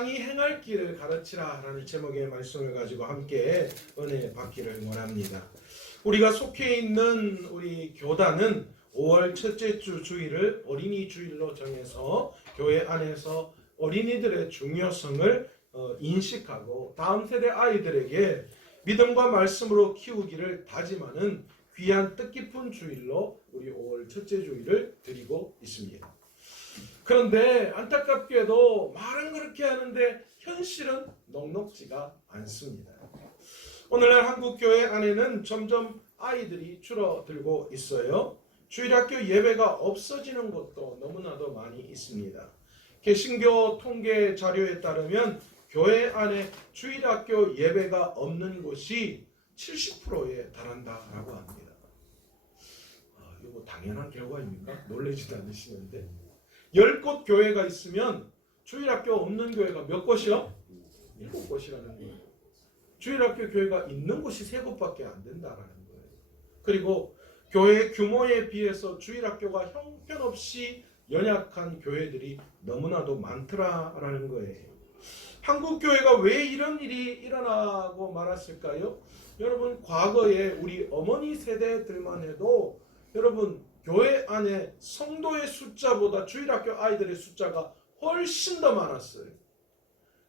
마땅히 행할 길을 가르치라 라는 제목의 말씀을 가지고 함께 은혜 받기를 원합니다. 우리가 속해 있는 우리 교단은 5월 첫째 주 주일을 어린이 주일로 정해서 교회 안에서 어린이들의 중요성을 인식하고 다음 세대 아이들에게 믿음과 말씀으로 키우기를 다짐하는 귀한 뜻깊은 주일로 우리 5월 첫째 주일을 드리고 있습니다. 그런데 안타깝게도 말은 그렇게 하는데 현실은 녹록지가 않습니다. 오늘날 한국교회 안에는 점점 아이들이 줄어들고 있어요. 주일학교 예배가 없어지는 곳도 너무나도 많이 있습니다. 개신교 통계 자료에 따르면 교회 안에 주일학교 예배가 없는 곳이 70%에 달한다라고 합니다. 이거 당연한 결과입니까? 놀라지도 않으시는데 10곳 교회가 있으면 주일학교 없는 교회가 몇 곳이요? 7곳이라는 거예요. 주일학교 교회가 있는 곳이 3곳밖에 안 된다라는 거예요. 그리고 교회 규모에 비해서 주일학교가 형편없이 연약한 교회들이 너무나도 많더라라는 거예요. 한국교회가 왜 이런 일이 일어나고 말았을까요? 여러분, 과거에 우리 어머니 세대들만 해도 여러분 교회 안에 성도의 숫자보다 주일학교 아이들의 숫자가 훨씬 더 많았어요.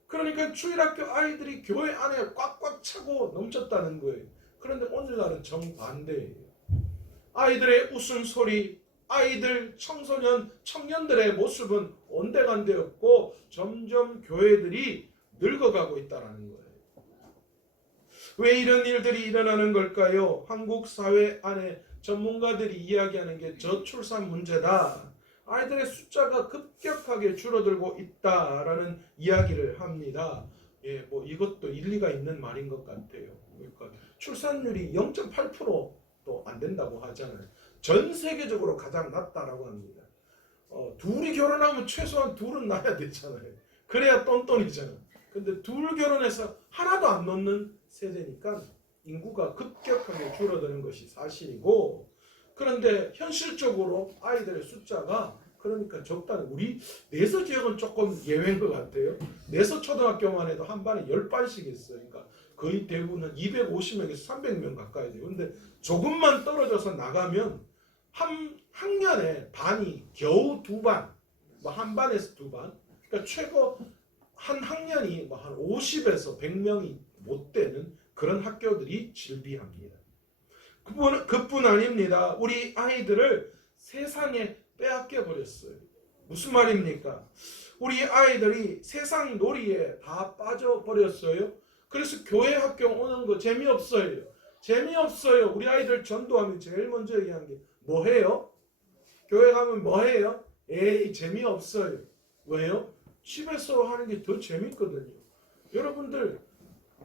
그러니까 주일학교 아이들이 교회 안에 꽉꽉 차고 넘쳤다는 거예요. 그런데 오늘날은 정반대예요. 아이들의 웃음소리, 아이들, 청소년, 청년들의 모습은 온데간데 없고 점점 교회들이 늙어가고 있다는 거예요. 왜 이런 일들이 일어나는 걸까요? 한국 사회 안에 전문가들이 이야기하는 게 저출산 문제다. 아이들의 숫자가 급격하게 줄어들고 있다라는 이야기를 합니다. 이것도 일리가 있는 말인 것 같아요. 그러니까 출산율이 0.8%도 안 된다고 하잖아요. 전 세계적으로 가장 낮다라고 합니다. 둘이 결혼하면 최소한 둘은 낳아야 되잖아요. 그래야 똔똔이잖아요. 근데 둘 결혼해서 하나도 안 놓는 세대니까 인구가 급격하게 줄어드는 것이 사실이고, 그런데 현실적으로 아이들의 숫자가 그러니까 적다는, 우리 내서 지역은 조금 예외인 것 같아요. 내서 초등학교만 해도 한 반에 10반씩 있어요. 그러니까 거의 대부분은 250명에서 300명 가까이 돼요. 근데 조금만 떨어져서 나가면 한 학년에 반이 겨우 2반, 한 반에서 2반, 그러니까 최고 한 학년이 한 50에서 100명이 못 되는 그런 학교들이 즐비합니다. 그뿐 아닙니다. 우리 아이들을 세상에 빼앗겨 버렸어요. 무슨 말입니까? 우리 아이들이 세상 놀이에 다 빠져버렸어요. 그래서 교회 학교 오는 거 재미없어요. 재미없어요. 우리 아이들 전도하면 제일 먼저 얘기하는 게 뭐해요? 교회 가면 뭐해요? 에이, 재미없어요. 왜요? 집에서 하는 게 더 재밌거든요. 여러분들,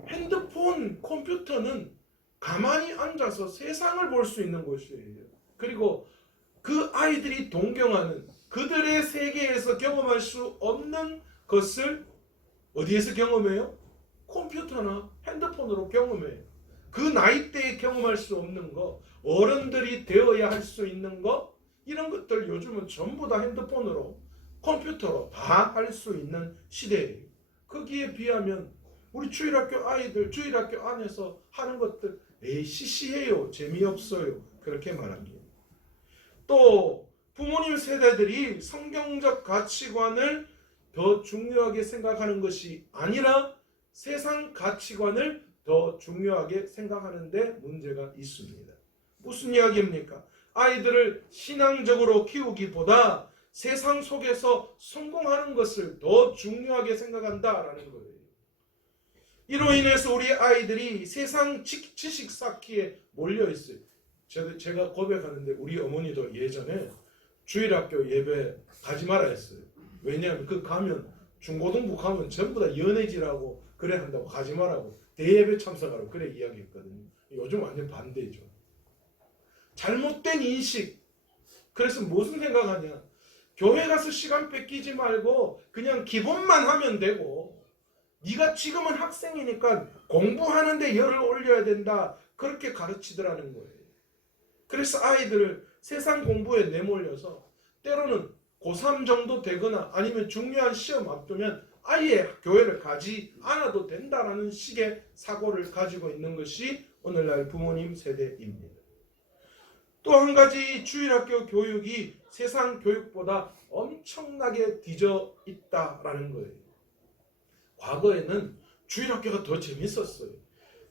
핸드폰, 컴퓨터는 가만히 앉아서 세상을 볼 수 있는 곳이에요. 그리고 그 아이들이 동경하는 그들의 세계에서 경험할 수 없는 것을 어디에서 경험해요? 컴퓨터나 핸드폰으로 경험해요. 그 나이대에 경험할 수 없는 거, 어른들이 되어야 할 수 있는 거, 이런 것들 요즘은 전부 다 핸드폰으로, 컴퓨터로 다 할 수 있는 시대예요. 거기에 비하면 우리 주일학교 아이들, 주일학교 안에서 하는 것들, 시시해요, 재미없어요, 그렇게 말합니다. 또 부모님 세대들이 성경적 가치관을 더 중요하게 생각하는 것이 아니라 세상 가치관을 더 중요하게 생각하는 데 문제가 있습니다. 무슨 이야기입니까? 아이들을 신앙적으로 키우기보다 세상 속에서 성공하는 것을 더 중요하게 생각한다라는 거예요. 이로 인해서 우리 아이들이 세상 지식 쌓기에 몰려 있어요. 제가 고백하는데 우리 어머니도 예전에 주일학교 예배 가지 마라 했어요. 왜냐하면 그 가면 중고등부 가면 전부 다 연애질하고 그래 한다고 가지 마라고, 대예배 참석하라고 그래 이야기했거든요. 요즘 완전 반대죠. 잘못된 인식. 그래서 무슨 생각하냐? 교회 가서 시간 뺏기지 말고 그냥 기본만 하면 되고, 네가 지금은 학생이니까 공부하는데 열을 올려야 된다, 그렇게 가르치더라는 거예요. 그래서 아이들을 세상 공부에 내몰려서 때로는 고3 정도 되거나 아니면 중요한 시험 앞두면 아예 교회를 가지 않아도 된다라는 식의 사고를 가지고 있는 것이 오늘날 부모님 세대입니다. 또 한 가지 주일학교 교육이 세상 교육보다 엄청나게 뒤져 있다라는 거예요. 과거에는 주일학교가 더 재밌었어요.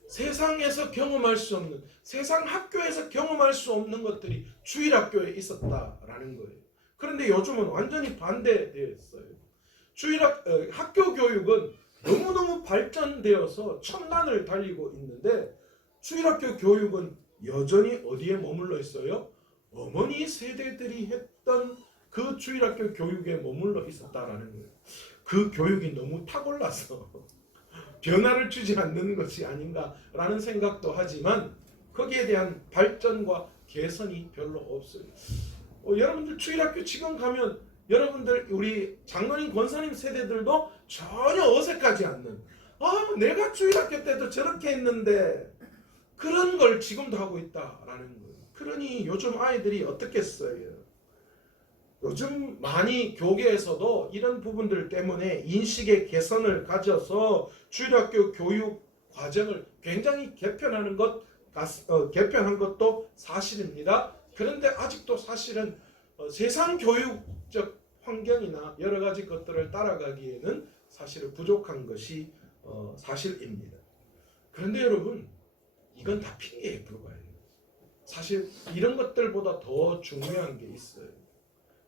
세상에서 경험할 수 없는, 세상 학교에서 경험할 수 없는 것들이 주일학교에 있었다라는 거예요. 그런데 요즘은 완전히 반대되었어요. 학교 교육은 너무너무 발전되어서 천난을 달리고 있는데 주일학교 교육은 여전히 어디에 머물러 있어요? 어머니 세대들이 했던 그 주일학교 교육에 머물러 있었다라는 거예요. 그 교육이 너무 탁올라서 변화를 주지 않는 것이 아닌가라는 생각도 하지만 거기에 대한 발전과 개선이 별로 없어요. 여러분들 주일학교 지금 가면 여러분들 우리 장로님 권사님 세대들도 전혀 어색하지 않는, 내가 주일학교 때도 저렇게 했는데 그런 걸 지금도 하고 있다라는 거예요. 그러니 요즘 아이들이 어떻겠어요? 요즘 많이 교계에서도 이런 부분들 때문에 인식의 개선을 가져서 주일학교 교육 과정을 굉장히 개편한 것도 사실입니다. 그런데 아직도 사실은 세상 교육적 환경이나 여러 가지 것들을 따라가기에는 사실은 부족한 것이 사실입니다. 그런데 여러분, 이건 다 핑계에 불과해요. 사실 이런 것들보다 더 중요한 게 있어요.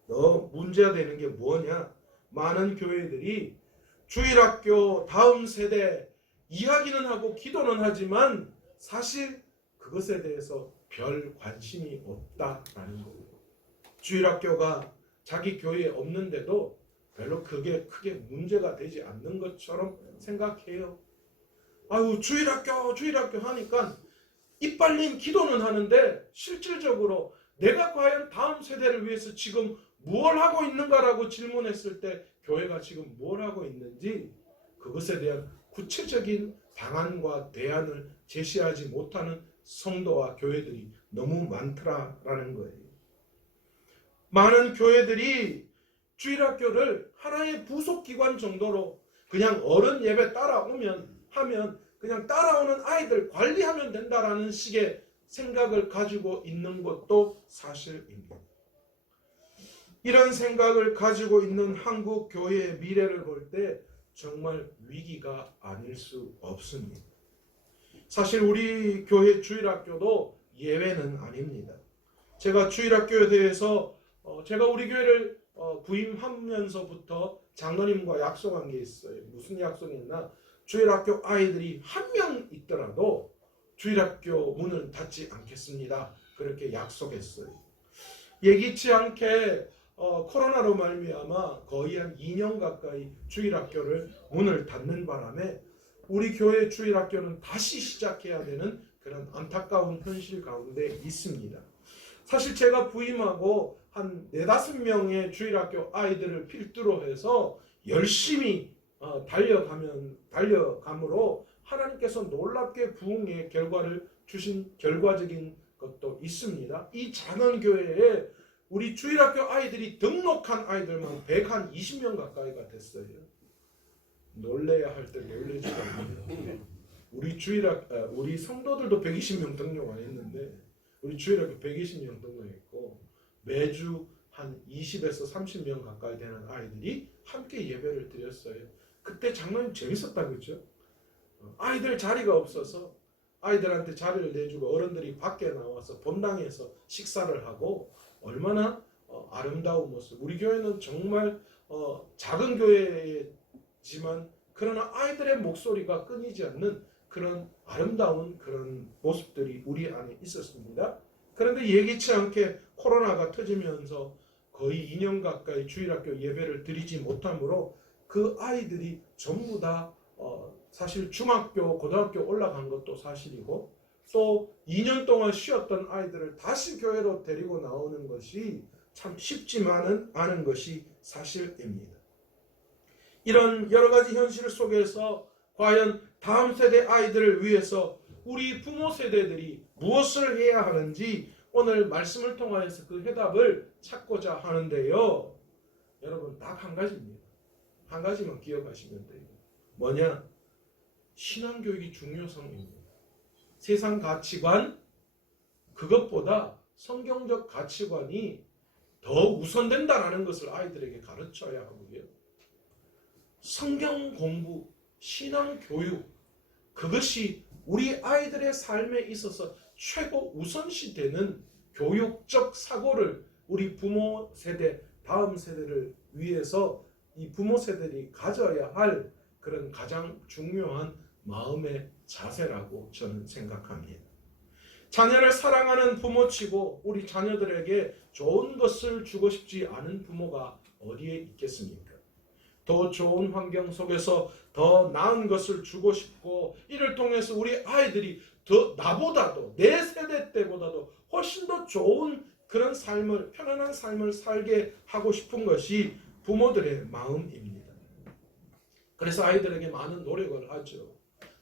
더 문제가 되는 게 뭐냐? 많은 교회들이 주일학교 다음 세대 이야기는 하고 기도는 하지만 사실 그것에 대해서 별 관심이 없다라는 거예요. 주일학교가 자기 교회에 없는데도 별로 그게 크게 문제가 되지 않는 것처럼 생각해요. 주일학교 하니까 이빨린 기도는 하는데 실질적으로 내가 과연 다음 세대를 위해서 지금 무엇을 하고 있는가라고 질문했을 때 교회가 지금 뭘 하고 있는지 그것에 대한 구체적인 방안과 대안을 제시하지 못하는 성도와 교회들이 너무 많더라라는 거예요. 많은 교회들이 주일학교를 하나의 부속기관 정도로 그냥 어른 예배 하면 그냥 따라오는 아이들 관리하면 된다라는 식의 생각을 가지고 있는 것도 사실입니다. 이런 생각을 가지고 있는 한국 교회의 미래를 볼 때 정말 위기가 아닐 수 없습니다. 사실 우리 교회 주일학교도 예외는 아닙니다. 제가 주일학교에 대해서 제가 우리 교회를 부임하면서부터 장로님과 약속한 게 있어요. 무슨 약속이었나? 주일학교 아이들이 한 명 있더라도 주일학교 문을 닫지 않겠습니다. 그렇게 약속했어요. 예기치 않게 코로나로 말미암아 거의 한 2년 가까이 주일학교를 문을 닫는 바람에 우리 교회 주일학교는 다시 시작해야 되는 그런 안타까운 현실 가운데 있습니다. 사실 제가 부임하고 한 4-5명의 주일학교 아이들을 필두로 해서 열심히 달려감으로 하나님께서 놀랍게 부흥의 결과를 주신 결과적인 것도 있습니다. 이 작은 교회에 우리 주일학교 아이들이 등록한 아이들만 120명 가까이가 됐어요. 놀래야 할 때 놀래지도 않아요. 우리 성도들도 120명 등록 안 했는데 우리 주일학교 120명 등록했고 매주 한 20에서 30명 가까이 되는 아이들이 함께 예배를 드렸어요. 그때 장로님 재밌었다 그랬죠? 아이들 자리가 없어서 아이들한테 자리를 내주고 어른들이 밖에 나와서 본당에서 식사를 하고 얼마나 아름다운 모습. 우리 교회는 정말 작은 교회지만 그러나 아이들의 목소리가 끊이지 않는 그런 아름다운 그런 모습들이 우리 안에 있었습니다. 그런데 예기치 않게 코로나가 터지면서 거의 2년 가까이 주일학교 예배를 드리지 못하므로 그 아이들이 전부 다 사실 중학교, 고등학교 올라간 것도 사실이고 또 2년 동안 쉬었던 아이들을 다시 교회로 데리고 나오는 것이 참 쉽지만은 않은 것이 사실입니다. 이런 여러 가지 현실 속에서 과연 다음 세대 아이들을 위해서 우리 부모 세대들이 무엇을 해야 하는지 오늘 말씀을 통하여서 그 해답을 찾고자 하는데요. 여러분 딱 한 가지입니다. 한 가지만 기억하시면 돼요. 뭐냐? 신앙교육이 중요성입니다. 세상 가치관, 그것보다 성경적 가치관이 더 우선된다라는 것을 아이들에게 가르쳐야 하고요. 성경 공부, 신앙 교육, 그것이 우리 아이들의 삶에 있어서 최고 우선시 되는 교육적 사고를 우리 부모 세대, 다음 세대를 위해서 이 부모 세대들이 가져야 할 그런 가장 중요한 마음의 자세라고 저는 생각합니다. 자녀를 사랑하는 부모치고 우리 자녀들에게 좋은 것을 주고 싶지 않은 부모가 어디에 있겠습니까? 더 좋은 환경 속에서 더 나은 것을 주고 싶고, 이를 통해서 우리 아이들이 더 나보다도, 내 세대 때보다도 훨씬 더 좋은 그런 삶을, 편안한 삶을 살게 하고 싶은 것이 부모들의 마음입니다. 그래서 아이들에게 많은 노력을 하죠.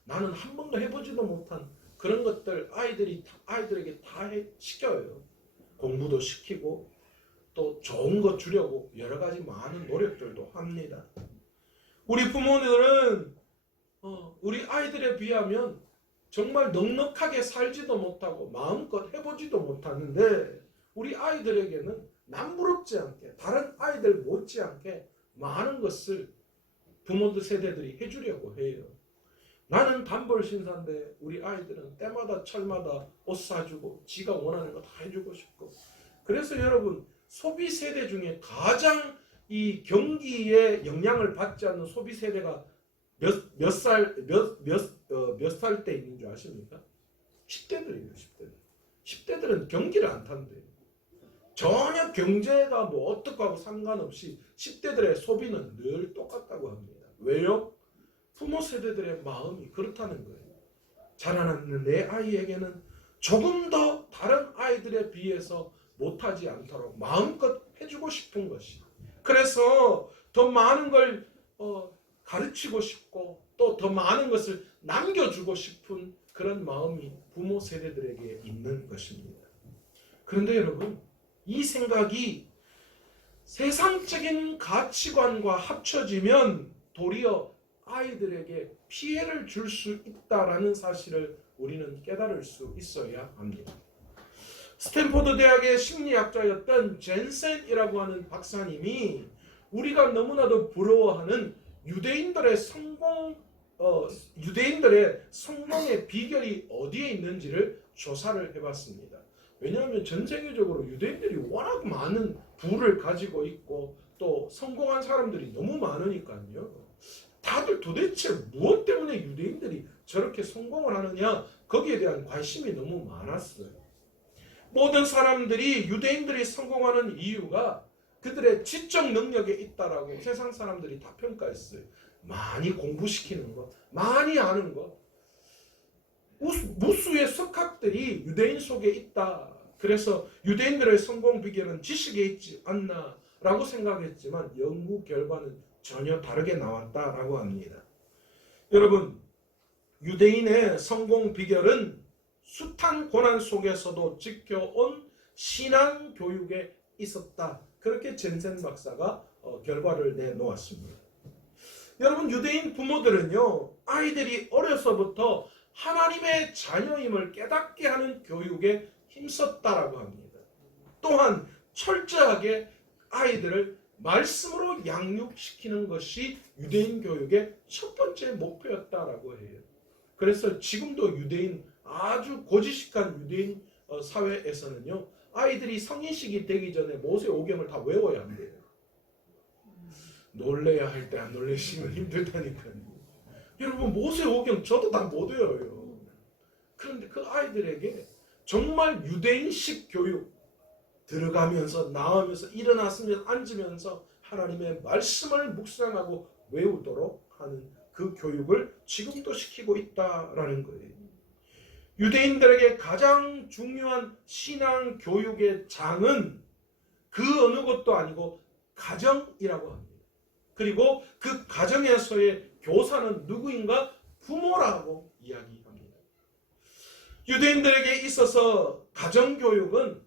나는 한 번도 해보지도 못한 그런 것들 아이들에게 다 시켜요. 공부도 시키고 또 좋은 거 주려고 여러 가지 많은 노력들도 합니다. 우리 부모들은 우리 아이들에 비하면 정말 넉넉하게 살지도 못하고 마음껏 해보지도 못하는데, 우리 아이들에게는 남부럽지 않게, 다른 아이들 못지않게 많은 것을 부모들 세대들이 해주려고 해요. 나는 단벌 신사인데 우리 아이들은 때마다 철마다 옷 사주고 지가 원하는 거 다 해주고 싶고. 그래서 여러분, 소비 세대 중에 가장 이 경기에 영향을 받지 않는 소비 세대가 몇 살 때 있는 줄 아십니까? 10대들이에요. 10대들은 경기를 안 탄대요. 전혀 경제가 뭐 어떻고 하고 상관없이 10대들의 소비는 늘 똑같다고 합니다. 왜요? 부모 세대들의 마음이 그렇다는 거예요. 자라나는 내 아이에게는 조금 더 다른 아이들에 비해서 못하지 않도록 마음껏 해주고 싶은 것이, 그래서 더 많은 걸 가르치고 싶고 또 더 많은 것을 남겨주고 싶은 그런 마음이 부모 세대들에게 있는 것입니다. 그런데 여러분, 이 생각이 세상적인 가치관과 합쳐지면 도리어 아이들에게 피해를 줄 수 있다라는 사실을 우리는 깨달을 수 있어야 합니다. 스탠포드 대학의 심리학자였던 젠센이라고 하는 박사님이 우리가 너무나도 부러워하는 유대인들의 성공의 비결이 어디에 있는지를 조사를 해봤습니다. 왜냐하면 전 세계적으로 유대인들이 워낙 많은 부를 가지고 있고 또 성공한 사람들이 너무 많으니까요. 다들 도대체 무엇 때문에 유대인들이 저렇게 성공을 하느냐, 거기에 대한 관심이 너무 많았어요. 모든 사람들이 유대인들이 성공하는 이유가 그들의 지적 능력에 있다라고 세상 사람들이 다 평가했어요. 많이 공부시키는 것, 많이 아는 것. 무수의 석학들이 유대인 속에 있다. 그래서 유대인들의 성공 비결은 지식에 있지 않나라고 생각했지만 연구 결과는 전혀 다르게 나왔다라고 합니다. 여러분, 유대인의 성공 비결은 숱한 고난 속에서도 지켜온 신앙 교육에 있었다. 그렇게 젠센 박사가 결과를 내놓았습니다. 여러분, 유대인 부모들은요, 아이들이 어려서부터 하나님의 자녀임을 깨닫게 하는 교육에 힘썼다라고 합니다. 또한 철저하게 아이들을 말씀으로 양육시키는 것이 유대인 교육의 첫 번째 목표였다라고 해요. 그래서 지금도 유대인, 아주 고지식한 유대인 사회에서는요, 아이들이 성인식이 되기 전에 모세 오경을 다 외워야 한대요. 놀래야 할 때 안 놀래시면 힘들다니까요. 여러분, 모세 오경 저도 다 못 외워요. 그런데 그 아이들에게 정말 유대인식 교육, 들어가면서 나오면서 일어났으면 앉으면서 하나님의 말씀을 묵상하고 외우도록 하는 그 교육을 지금도 시키고 있다라는 거예요. 유대인들에게 가장 중요한 신앙 교육의 장은 그 어느 것도 아니고 가정이라고 합니다. 그리고 그 가정에서의 교사는 누구인가? 부모라고 이야기합니다. 유대인들에게 있어서 가정교육은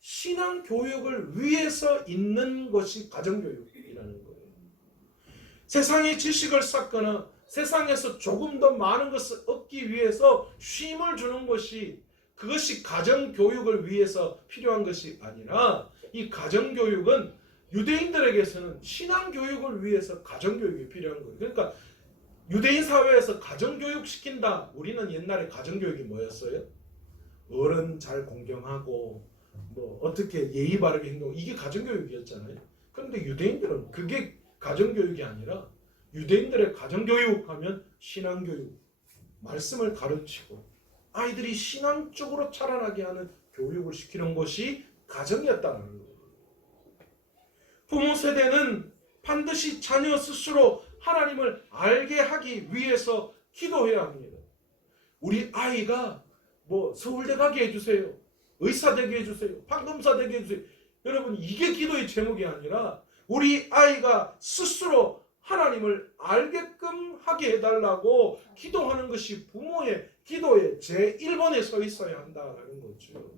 신앙교육을 위해서 있는 것이 가정교육이라는 거예요. 세상의 지식을 쌓거나 세상에서 조금 더 많은 것을 얻기 위해서 쉼을 주는 것이, 그것이 가정교육을 위해서 필요한 것이 아니라, 이 가정교육은 유대인들에게서는 신앙교육을 위해서 가정교육이 필요한 거예요. 그러니까 유대인 사회에서 가정교육 시킨다. 우리는 옛날에 가정교육이 뭐였어요? 어른 잘 공경하고 뭐 어떻게 예의 바르게 행동, 이게 가정교육이었잖아요. 그런데 유대인들은 그게 가정교육이 아니라, 유대인들의 가정교육 하면 신앙교육, 말씀을 가르치고 아이들이 신앙 쪽으로 자라나게 하는 교육을 시키는 것이 가정이었다는 거예요. 부모 세대는 반드시 자녀 스스로 하나님을 알게 하기 위해서 기도해야 합니다. 우리 아이가 뭐 서울대 가게 해주세요, 의사 되게 해주세요, 판검사 되게 해주세요. 여러분, 이게 기도의 제목이 아니라 우리 아이가 스스로 하나님을 알게끔 하게 해달라고 기도하는 것이 부모의 기도의 제1번에 서 있어야 한다는 거죠.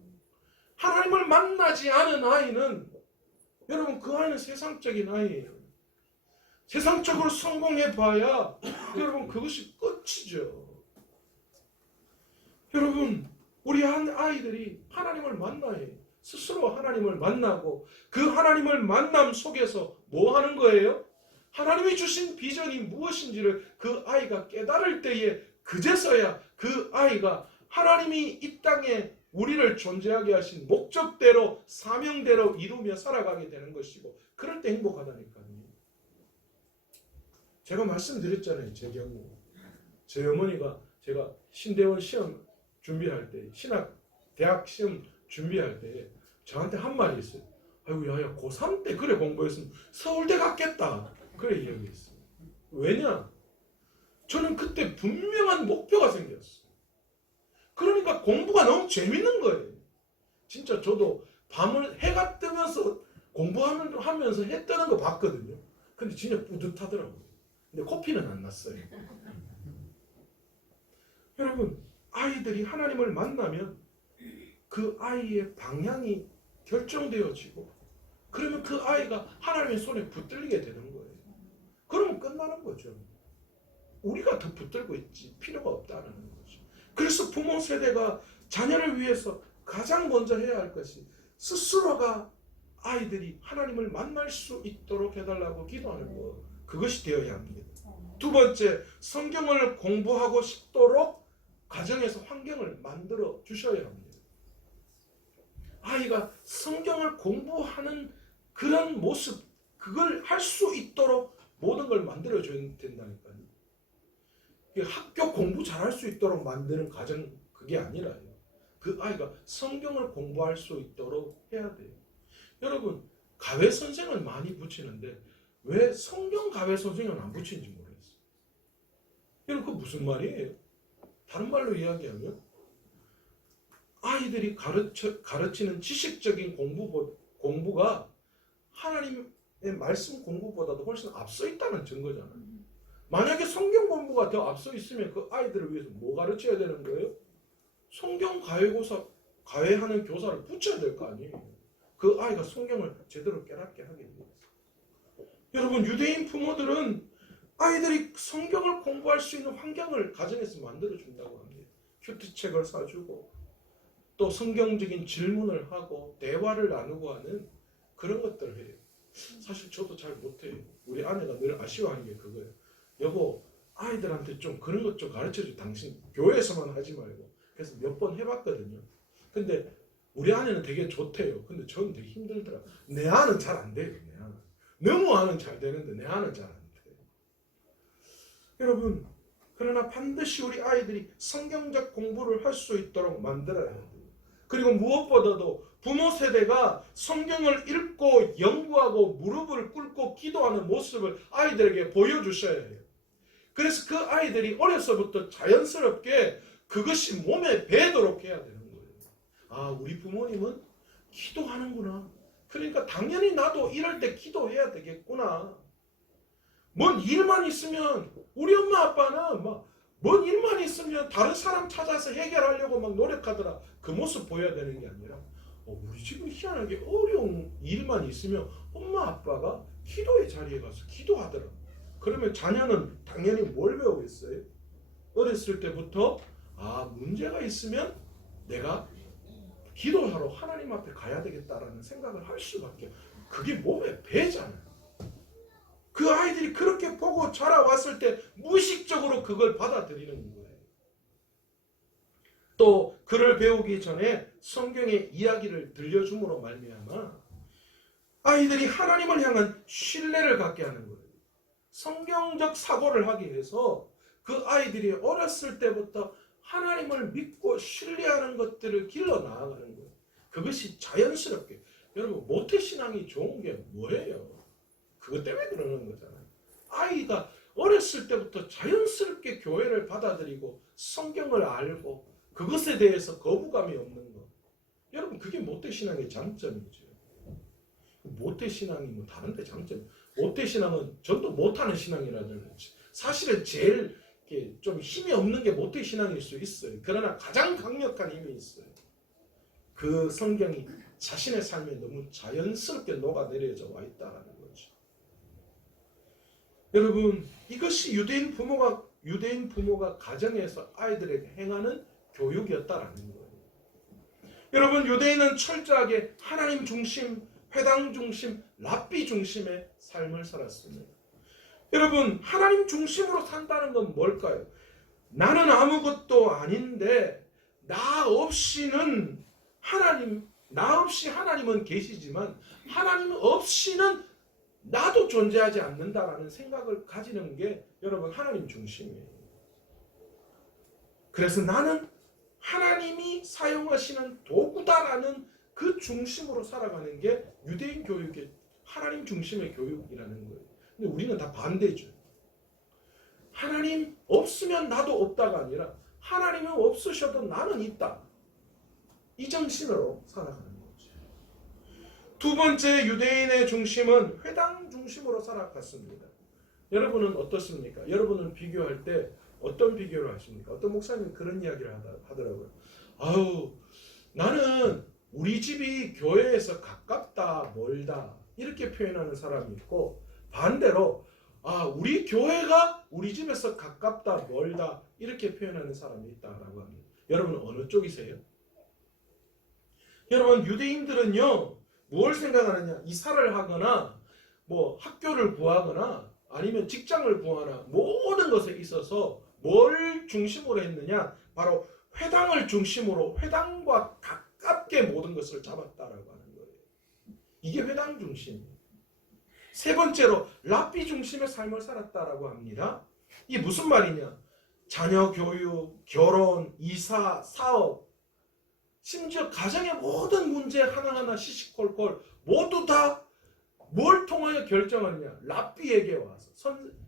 하나님을 만나지 않은 아이는, 여러분, 그 아이는 세상적인 아이예요. 세상적으로 성공해봐야 여러분 그것이 끝이죠. 여러분, 우리 아이들이 하나님을 만나야 해요. 스스로 하나님을 만나고 그 하나님을 만남 속에서 뭐 하는 거예요? 하나님이 주신 비전이 무엇인지를 그 아이가 깨달을 때에 그제서야 그 아이가 하나님이 이 땅에 우리를 존재하게 하신 목적대로 사명대로 이루며 살아가게 되는 것이고, 그럴 때 행복하다니까요. 제가 말씀드렸잖아요. 제 경우 제 어머니가 제가 신대원 시험 준비할 때, 신학 대학 시험 준비할 때 저한테 한 말이 있어요. 아이고 야야, 고3 때 그래 공부했으면 서울대 갔겠다, 그래 이야기했어요. 왜냐? 저는 그때 분명한 목표가 생겼어요. 그러니까 공부가 너무 재밌는 거예요. 진짜 저도 밤을 해가 뜨면서 공부하면서 해 뜨는 거 봤거든요. 근데 진짜 뿌듯하더라고요. 근데 코피는 안 났어요. 여러분, 아이들이 하나님을 만나면 그 아이의 방향이 결정되어지고, 그러면 그 아이가 하나님의 손에 붙들리게 되는 거예요. 그러면 끝나는 거죠. 우리가 더 붙들고 있지 필요가 없다는 거죠. 그래서 부모 세대가 자녀를 위해서 가장 먼저 해야 할 것이 스스로가 아이들이 하나님을 만날 수 있도록 해달라고 기도하는 것, 그것이 되어야 합니다. 두 번째, 성경을 공부하고 싶도록 가정에서 환경을 만들어 주셔야 합니다. 아이가 성경을 공부하는 그런 모습, 그걸 할 수 있도록 모든 걸 만들어 줘야 된다니까요. 학교 공부 잘할 수 있도록 만드는 가정, 그게 아니라요. 그 아이가 성경을 공부할 수 있도록 해야 돼요. 여러분, 가외 선생은 많이 붙이는데 왜 성경 가외 선생은 안 붙이는지 모르겠어요. 여러분, 그거 무슨 말이에요? 다른 말로 이야기하면 아이들이 가르치는 지식적인 공부가 하나님의 말씀 공부보다도 훨씬 앞서 있다는 증거잖아요. 만약에 성경 공부가 더 앞서 있으면 그 아이들을 위해서 뭐 가르쳐야 되는 거예요? 성경 가외하는 교사를 붙여야 될 거 아니에요. 그 아이가 성경을 제대로 깨닫게 하기 위해서. 여러분, 유대인 부모들은 아이들이 성경을 공부할 수 있는 환경을 가정에서 만들어준다고 합니다. 큐티책을 사주고 또 성경적인 질문을 하고 대화를 나누고 하는 그런 것들을 해요. 사실 저도 잘 못해요. 우리 아내가 늘 아쉬워하는 게 그거예요. 여보, 아이들한테 좀 그런 것 좀 가르쳐줘. 당신 교회에서만 하지 말고. 그래서 몇 번 해봤거든요. 근데 우리 아내는 되게 좋대요. 근데 저는 되게 힘들더라. 내 아는 잘 안 돼요. 내 아는. 너무 아는 잘 되는데 내 아는 잘 안 돼요. 여러분, 그러나 반드시 우리 아이들이 성경적 공부를 할 수 있도록 만들어야 돼요. 그리고 무엇보다도 부모 세대가 성경을 읽고 연구하고 무릎을 꿇고 기도하는 모습을 아이들에게 보여주셔야 해요. 그래서 그 아이들이 어려서부터 자연스럽게 그것이 몸에 배도록 해야 되는 거예요. 아, 우리 부모님은 기도하는구나. 그러니까 당연히 나도 이럴 때 기도해야 되겠구나. 뭔 일만 있으면, 우리 엄마 아빠는 뭔 일만 있으면 다른 사람 찾아서 해결하려고 막 노력하더라. 그 모습 보여야 되는 게 아니라, 우리 집은 희한하게 어려운 일만 있으면 엄마 아빠가 기도의 자리에 가서 기도하더라. 그러면 자녀는 당연히 뭘 배우겠어요? 어렸을 때부터 문제가 있으면 내가 기도하러 하나님 앞에 가야 되겠다라는 생각을 할 수밖에. 그게 몸에 배잖아요. 그 아이들이 그렇게 보고 자라왔을 때 무의식적으로 그걸 받아들이는 거예요. 또 글을 배우기 전에 성경의 이야기를 들려줌으로 말미암아 아이들이 하나님을 향한 신뢰를 갖게 하는 거예요. 성경적 사고를 하기 위해서 그 아이들이 어렸을 때부터 하나님을 믿고 신뢰하는 것들을 길러 나아가는 거예요. 그것이 자연스럽게. 여러분, 모태신앙이 좋은 게 뭐예요? 그것 때문에 그러는 거잖아요. 아이가 어렸을 때부터 자연스럽게 교회를 받아들이고 성경을 알고 그것에 대해서 거부감이 없는 거. 여러분, 그게 모태신앙의 장점이죠. 모태신앙이 뭐 다른데 장점. 모태신앙은 전도 못하는 신앙이라는 거지. 사실은 제일 좀 힘이 없는 게 모태신앙일 수 있어요. 그러나 가장 강력한 힘이 있어요. 그 성경이 자신의 삶에 너무 자연스럽게 녹아내려져 와 있다는 거죠. 여러분, 이것이 유대인 부모가 가정에서 아이들에게 행하는 교육이었다라는 거예요. 여러분, 유대인은 철저하게 하나님 중심, 회당 중심, 랍비 중심의 삶을 살았습니다. 여러분, 하나님 중심으로 산다는 건 뭘까요? 나는 아무것도 아닌데 나 없이 하나님은 계시지만 하나님 없이는 나도 존재하지 않는다라는 생각을 가지는 게 여러분 하나님 중심이에요. 그래서 나는 하나님이 사용하시는 도구다라는 그 중심으로 살아가는 게 유대인 교육의 하나님 중심의 교육이라는 거예요. 근데 우리는 다 반대죠. 하나님 없으면 나도 없다가 아니라 하나님은 없으셔도 나는 있다. 이 정신으로 살아가는 거죠. 두 번째, 유대인의 중심은 회당 중심으로 살아갔습니다. 여러분은 어떻습니까? 여러분은 비교할 때 어떤 비교를 하십니까? 어떤 목사님이 그런 이야기를 하더라고요. 나는 우리 집이 교회에서 가깝다, 멀다 이렇게 표현하는 사람이 있고, 반대로 우리 교회가 우리 집에서 가깝다, 멀다 이렇게 표현하는 사람이 있다라고 합니다. 여러분은 어느 쪽이세요? 여러분, 유대인들은요, 뭘 생각하느냐? 이사를 하거나 뭐 학교를 구하거나 아니면 직장을 구하나 모든 것에 있어서 뭘 중심으로 했느냐? 바로 회당을 중심으로 회당과 가깝게 모든 것을 잡았다라고 하는 거예요. 이게 회당 중심이에요. 세 번째로 랍비 중심의 삶을 살았다라고 합니다. 이게 무슨 말이냐? 자녀 교육, 결혼, 이사, 사업, 심지어 가정의 모든 문제 하나하나 시시콜콜 모두 다 뭘 통하여 결정하느냐? 랍비에게 와서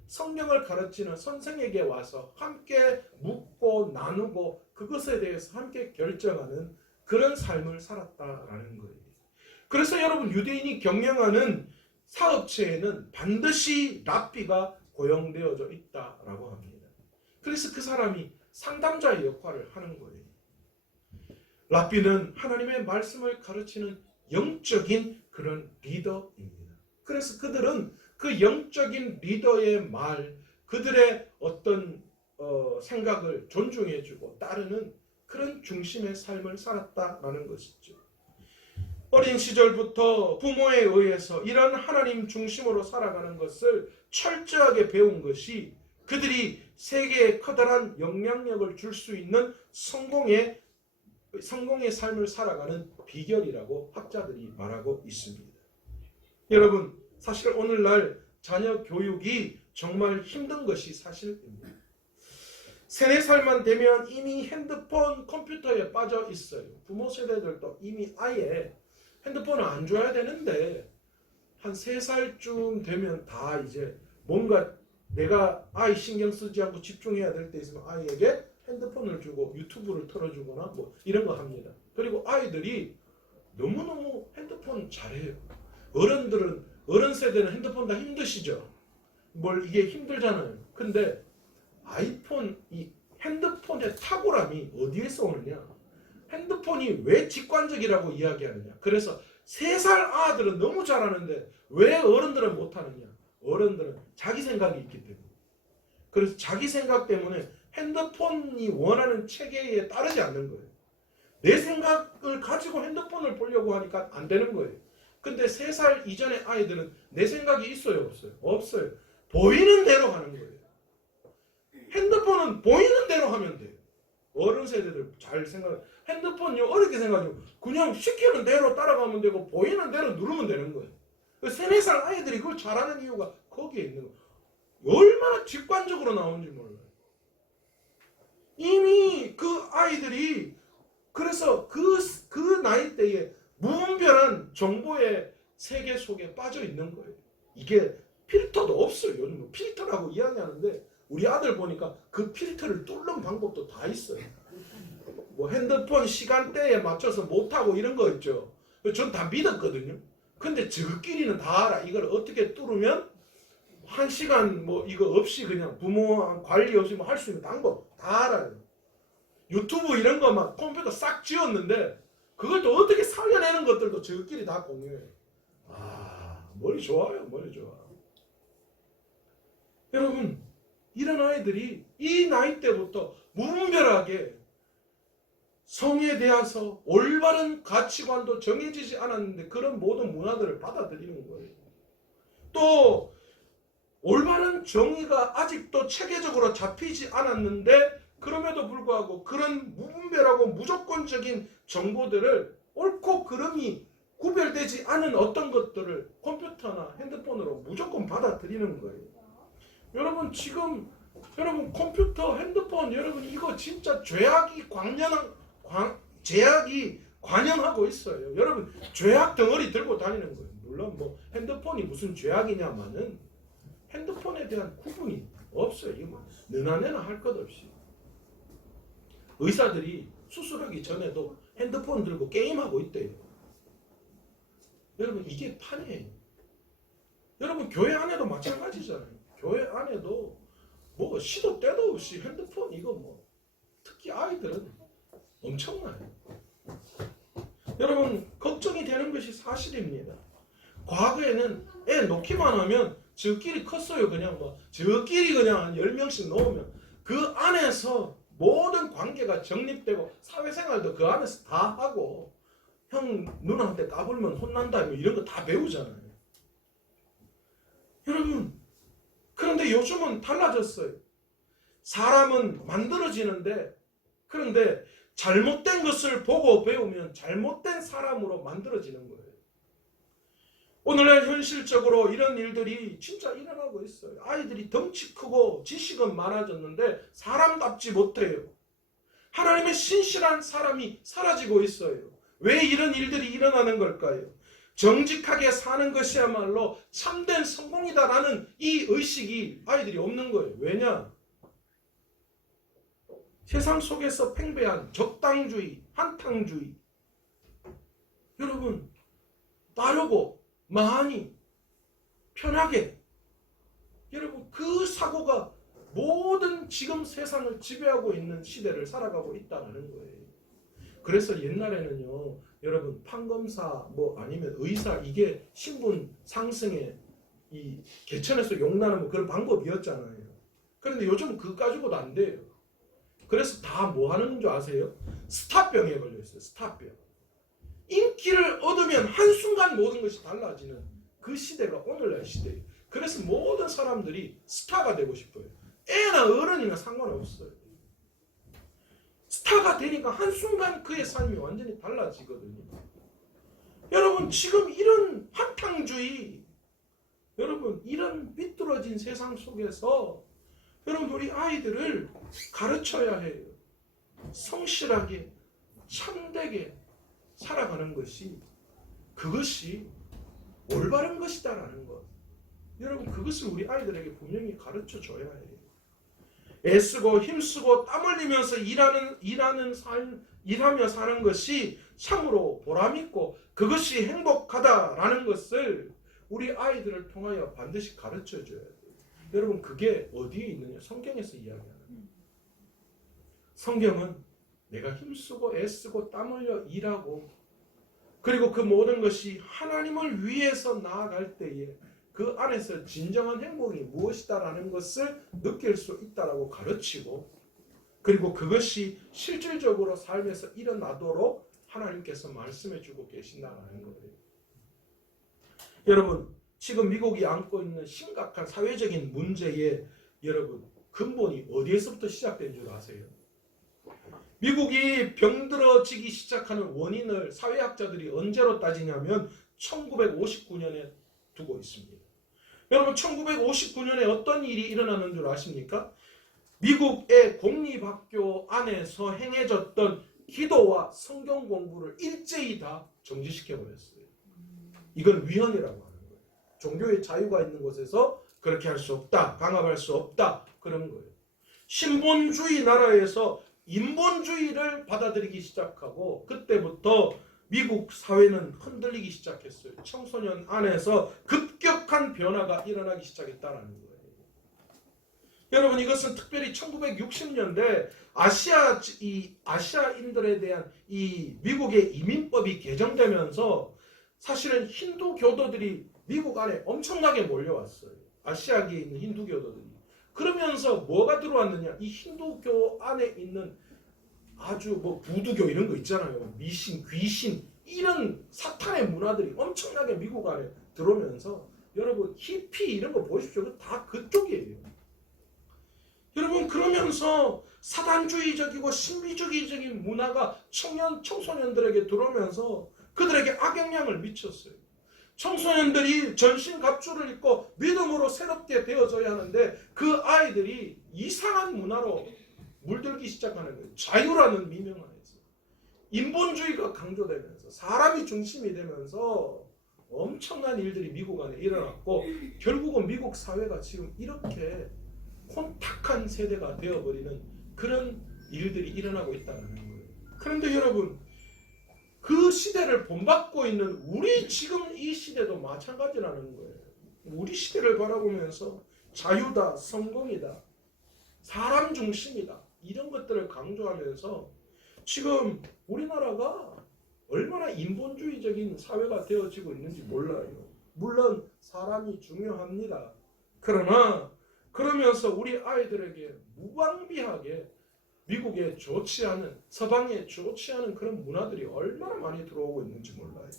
성경을 가르치는 선생에게 와서 함께 묻고 나누고 그것에 대해서 함께 결정하는 그런 삶을 살았다라는 거예요. 그래서 여러분, 유대인이 경영하는 사업체에는 반드시 랍비가 고용되어져 있다라고 합니다. 그래서 그 사람이 상담자의 역할을 하는 거예요. 랍비는 하나님의 말씀을 가르치는 영적인 그런 리더입니다. 그래서 그들은 그 영적인 리더의 말, 그들의 어떤 생각을 존중해주고 따르는 그런 중심의 삶을 살았다라는 것이죠. 어린 시절부터 부모에 의해서 이런 하나님 중심으로 살아가는 것을 철저하게 배운 것이 그들이 세계에 커다란 영향력을 줄 수 있는 성공의 삶을 살아가는 비결이라고 학자들이 말하고 있습니다. 여러분, 사실 오늘날 자녀 교육이 정말 힘든 것이 사실입니다. 3, 4살만 되면 이미 핸드폰, 컴퓨터에 빠져 있어요. 부모 세대들도 이미 아예 핸드폰을 안 줘야 되는데 한 3살쯤 되면 다 이제 뭔가 내가 아이 신경 쓰지 않고 집중해야 될 때 있으면 아이에게 핸드폰을 주고 유튜브를 틀어주거나 뭐 이런 거 합니다. 그리고 아이들이 너무너무 핸드폰 잘해요. 어른 세대는 핸드폰 다 힘드시죠? 이게 힘들잖아요. 근데 이 핸드폰의 탁월함이 어디에서 오느냐? 핸드폰이 왜 직관적이라고 이야기하느냐? 그래서 3살 아들은 너무 잘하는데 왜 어른들은 못하느냐? 어른들은 자기 생각이 있기 때문에. 그래서 자기 생각 때문에 핸드폰이 원하는 체계에 따르지 않는 거예요. 내 생각을 가지고 핸드폰을 보려고 하니까 안 되는 거예요. 근데 3살 이전의 아이들은 내 생각이 있어요, 없어요? 없어요. 보이는 대로 하는 거예요. 핸드폰은 보이는 대로 하면 돼요. 어른 세대들 잘 생각, 핸드폰요 어렵게 생각하죠. 그냥 시키는 대로 따라가면 되고 보이는 대로 누르면 되는 거예요. 3, 4살 아이들이 그걸 잘하는 이유가 거기에 있는 거예요. 얼마나 직관적으로 나오는지 몰라요. 이미 그 아이들이 그래서 그 나이대에 무분별한 정보의 세계 속에 빠져 있는 거예요. 이게 필터도 없어요. 요즘 필터라고 이야기하는데 우리 아들 보니까 그 필터를 뚫는 방법도 다 있어요. 뭐 핸드폰 시간대에 맞춰서 못하고 이런 거 있죠. 전 다 믿었거든요. 근데 저끼리는 다 알아. 이걸 어떻게 뚫으면 1시간 뭐 이거 없이 그냥 부모 관리 없이 뭐 할 수 있는 방법 다 알아요. 유튜브 이런 거 막 컴퓨터 싹 지웠는데 그걸 또 어떻게 살려내는 것들도 저끼리 다 공유해요. 아, 머리 좋아요. 머리 좋아. 여러분, 이런 아이들이 이 나이 때부터 무분별하게 성에 대해서 올바른 가치관도 정해지지 않았는데 그런 모든 문화들을 받아들이는 거예요. 또 올바른 정의가 아직도 체계적으로 잡히지 않았는데 그럼에도 불구하고 그런 무분별하고 무조건적인 정보들을 옳고 그름이 구별되지 않은 어떤 것들을 컴퓨터나 핸드폰으로 무조건 받아들이는 거예요. 여러분 지금 여러분 컴퓨터, 핸드폰 여러분 이거 진짜 죄악이 관영하고 있어요. 여러분 죄악 덩어리 들고 다니는 거예요. 물론 뭐 핸드폰이 무슨 죄악이냐마는 핸드폰에 대한 구분이 없어요. 이거 뭐 너나내나 할 것 없이. 의사들이 수술하기 전에도 핸드폰 들고 게임하고 있대요. 여러분 이게 판이에요. 여러분 교회 안에도 마찬가지잖아요. 교회 안에도 뭐 시도 때도 없이 핸드폰 이거 뭐 특히 아이들은 엄청나요. 여러분 걱정이 되는 것이 사실입니다. 과거에는 애 놓기만 하면 저끼리 컸어요. 그냥 뭐 저끼리 그냥 한 10명씩 놓으면 그 안에서 모든 관계가 정립되고 사회생활도 그 안에서 다 하고 형 누나한테 까불면 혼난다 이런 거 다 배우잖아요. 여러분 그런데 요즘은 달라졌어요. 사람은 만들어지는데 그런데 잘못된 것을 보고 배우면 잘못된 사람으로 만들어지는 거예요. 오늘날 현실적으로 이런 일들이 진짜 일어나고 있어요. 아이들이 덩치 크고 지식은 많아졌는데 사람답지 못해요. 하나님의 신실한 사람이 사라지고 있어요. 왜 이런 일들이 일어나는 걸까요? 정직하게 사는 것이야말로 참된 성공이다라는 이 의식이 아이들이 없는 거예요. 왜냐? 세상 속에서 팽배한 적당주의, 한탕주의. 여러분 빠르고 많이 편하게 여러분 그 사고가 모든 지금 세상을 지배하고 있는 시대를 살아가고 있다는 거예요. 그래서 옛날에는요 여러분 판검사 뭐 아니면 의사 이게 신분 상승의 이 개천에서 용나는 뭐 그런 방법이었잖아요. 그런데 요즘은 그거 가지고도 안 돼요. 그래서 다 뭐 하는 줄 아세요? 스타병에 걸려 있어요. 스타병. 인기를 얻으면 한순간 모든 것이 달라지는 그 시대가 오늘날 시대예요. 그래서 모든 사람들이 스타가 되고 싶어요. 애나 어른이나 상관없어요. 스타가 되니까 한순간 그의 삶이 완전히 달라지거든요. 여러분 지금 이런 한탕주의 여러분 이런 삐뚤어진 세상 속에서 여러분 우리 아이들을 가르쳐야 해요. 성실하게 참되게 살아가는 것이 그것이 올바른 것이다라는 것. 여러분 그것을 우리 아이들에게 분명히 가르쳐 줘야 해요. 애쓰고 힘쓰고 땀 흘리면서 일하며 사는 것이 참으로 보람있고 그것이 행복하다라는 것을 우리 아이들을 통하여 반드시 가르쳐 줘야 돼요. 여러분 그게 어디에 있느냐? 성경에서 이야기하는. 성경은 내가 힘쓰고 애쓰고 땀 흘려 일하고 그리고 그 모든 것이 하나님을 위해서 나아갈 때에 그 안에서 진정한 행복이 무엇이다라는 것을 느낄 수 있다라고 가르치고, 그리고 그것이 실질적으로 삶에서 일어나도록 하나님께서 말씀해주고 계신다는 거예요. 여러분, 지금 미국이 안고 있는 심각한 사회적인 문제의 여러분 근본이 어디에서부터 시작된 줄 아세요? 미국이 병들어지기 시작하는 원인을 사회학자들이 언제로 따지냐면 1959년에 두고 있습니다. 여러분, 1959년에 어떤 일이 일어나는 줄 아십니까? 미국의 공립학교 안에서 행해졌던 기도와 성경 공부를 일제히 다 정지시켜버렸어요. 이건 위헌이라고 하는 거예요. 종교의 자유가 있는 곳에서 그렇게 할 수 없다, 강압할 수 없다, 그런 거예요. 신본주의 나라에서 인본주의를 받아들이기 시작하고, 그때부터 미국 사회는 흔들리기 시작했어요. 청소년 안에서 급격한 변화가 일어나기 시작했다는 거예요. 여러분, 이것은 특별히 1960년대 아시아인들에 대한 이 미국의 이민법이 개정되면서 사실은 힌두 교도들이 미국 안에 엄청나게 몰려왔어요. 아시아계에 있는 힌두 교도들이. 그러면서 뭐가 들어왔느냐? 이 힌두교 안에 있는 아주 부두교 이런 거 있잖아요. 미신, 귀신 이런 사탄의 문화들이 엄청나게 미국 안에 들어오면서, 여러분 히피 이런 거 보십시오. 다 그쪽이에요. 여러분, 그러면서 사단주의적이고 신비주의적인 문화가 청소년들에게 들어오면서 그들에게 악영향을 미쳤어요. 청소년들이 전신갑주를 입고 믿음으로 새롭게 되어져야 하는데 그 아이들이 이상한 문화로 물들기 시작하는 거예요. 자유라는 미명 안에서 인본주의가 강조되면서 사람이 중심이 되면서 엄청난 일들이 미국 안에 일어났고, 결국은 미국 사회가 지금 이렇게 혼탁한 세대가 되어버리는 그런 일들이 일어나고 있다는 거예요. 그런데 여러분, 그 시대를 본받고 있는 우리 지금 이 시대도 마찬가지라는 거예요. 우리 시대를 바라보면서 자유다, 성공이다, 사람 중심이다, 이런 것들을 강조하면서 지금 우리나라가 얼마나 인본주의적인 사회가 되어지고 있는지 몰라요. 물론 사람이 중요합니다. 그러나 그러면서 우리 아이들에게 무방비하게 미국에 좋지 않은, 서방에 좋지 않은 그런 문화들이 얼마나 많이 들어오고 있는지 몰라요.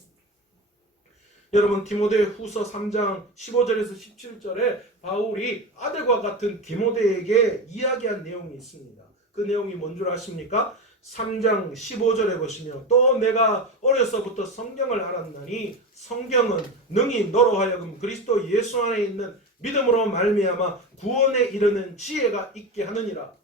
여러분, 디모데 후서 3장 15절에서 17절에 바울이 아들과 같은 디모데에게 이야기한 내용이 있습니다. 그 내용이 뭔 줄 아십니까? 3장 15절에 보시면, 또 내가 어려서부터 성경을 알았나니 성경은 능히 너로 하여금 그리스도 예수 안에 있는 믿음으로 말미암아 구원에 이르는 지혜가 있게 하느니라.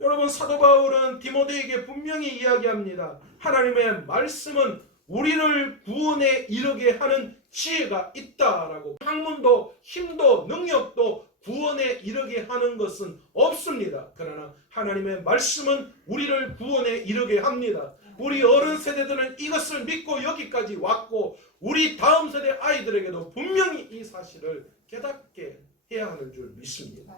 여러분, 사도 바울은 디모데에게 분명히 이야기합니다. 하나님의 말씀은 우리를 구원에 이르게 하는 지혜가 있다라고. 학문도 힘도 능력도 구원에 이르게 하는 것은 없습니다. 그러나 하나님의 말씀은 우리를 구원에 이르게 합니다. 우리 어른 세대들은 이것을 믿고 여기까지 왔고, 우리 다음 세대 아이들에게도 분명히 이 사실을 깨닫게 해야 하는 줄 믿습니다.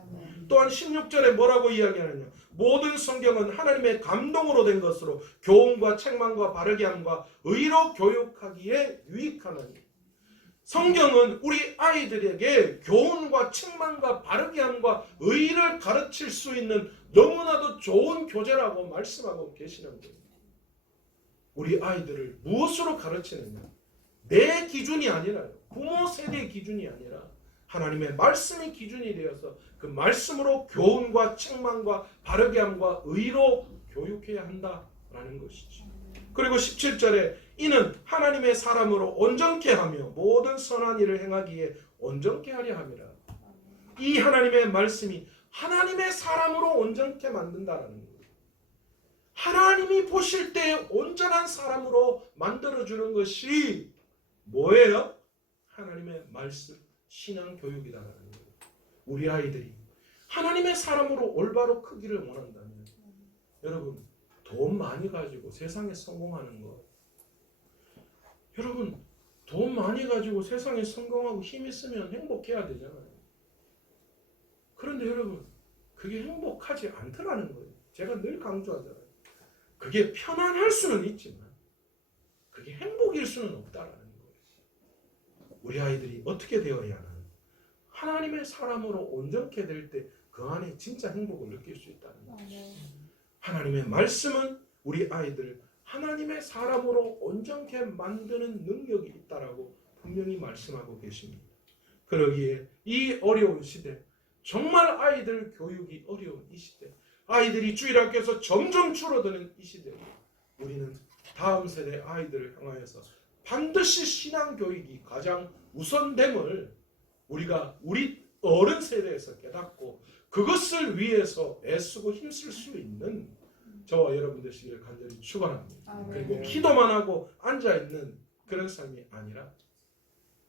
또한 16절에 뭐라고 이야기하느냐? 모든 성경은 하나님의 감동으로 된 것으로 교훈과 책망과 바르게 함과 의로 교육하기에 유익하느니. 성경은 우리 아이들에게 교훈과 책망과 바르게 함과 의를 가르칠 수 있는 너무나도 좋은 교재라고 말씀하고 계시는 거예요. 우리 아이들을 무엇으로 가르치느냐? 내 기준이 아니라요. 부모 세대의 기준이 아니라 하나님의 말씀이 기준이 되어서 그 말씀으로 교훈과 책망과 바르게 함과 의로 교육해야 한다라는 것이죠. 그리고 17절에 이는 하나님의 사람으로 온전케 하며 모든 선한 일을 행하기에 온전케 하려 함이라. 이 하나님의 말씀이 하나님의 사람으로 온전케 만든다라는 거예요. 하나님이 보실 때 온전한 사람으로 만들어주는 것이 뭐예요? 하나님의 말씀, 신앙 교육이다라는 거예요. 우리 아이들이 하나님의 사람으로 올바로 크기를 원한다면, 여러분, 돈 많이 가지고 세상에 성공하는 거, 여러분, 돈 많이 가지고 세상에 성공하고 힘 있으면 행복해야 되잖아요. 그런데 여러분, 그게 행복하지 않더라는 거예요. 제가 늘 강조하잖아요. 그게 편안할 수는 있지만 그게 행복일 수는 없다라는 거예요. 우리 아이들이 어떻게 되어야 하나? 하나님의 사람으로 온전케 될 때 그 안에 진짜 행복을 느낄 수 있다는 거죠. 하나님의 말씀은 우리 아이들을 하나님의 사람으로 온전케 만드는 능력이 있다라고 분명히 말씀하고 계십니다. 그러기에 이 어려운 시대, 정말 아이들 교육이 어려운 이 시대, 아이들이 주일학교에서 점점 줄어드는 이 시대에 우리는 다음 세대 아이들을 향하여서 반드시 신앙교육이 가장 우선됨을 우리가 우리 어른 세대에서 깨닫고 그것을 위해서 애쓰고 힘쓸 수 있는 저와 여러분 되시기를 간절히 축원합니다. 그리고 기도만 하고 앉아있는 그런 삶이 아니라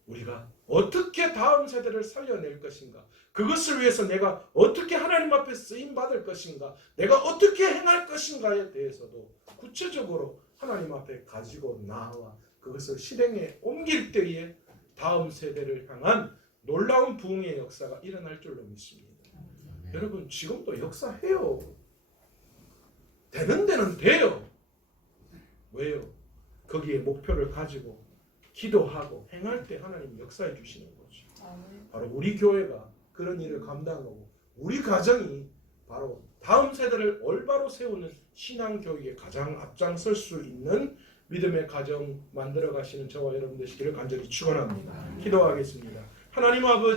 우리가 어떻게 다음 세대를 살려낼 것인가, 그것을 위해서 내가 어떻게 하나님 앞에 쓰임받을 것인가, 내가 어떻게 행할 것인가에 대해서도 구체적으로 하나님 앞에 가지고 나와 그것을 실행에 옮길 때에 다음 세대를 향한 놀라운 부흥의 역사가 일어날 줄로 믿습니다. 여러분 지금도 역사해요. 되는 데는 돼요. 왜요? 거기에 목표를 가지고 기도하고 행할 때 하나님 역사해 주시는 거죠. 바로 우리 교회가 그런 일을 감당하고 우리 가정이 바로 다음 세대를 올바로 세우는 신앙교육에 가장 앞장설 수 있는 믿음의 가정 만들어 가시는 저와 여러분 되시기를 간절히 축원합니다. 기도하겠습니다. 하나님 아버지,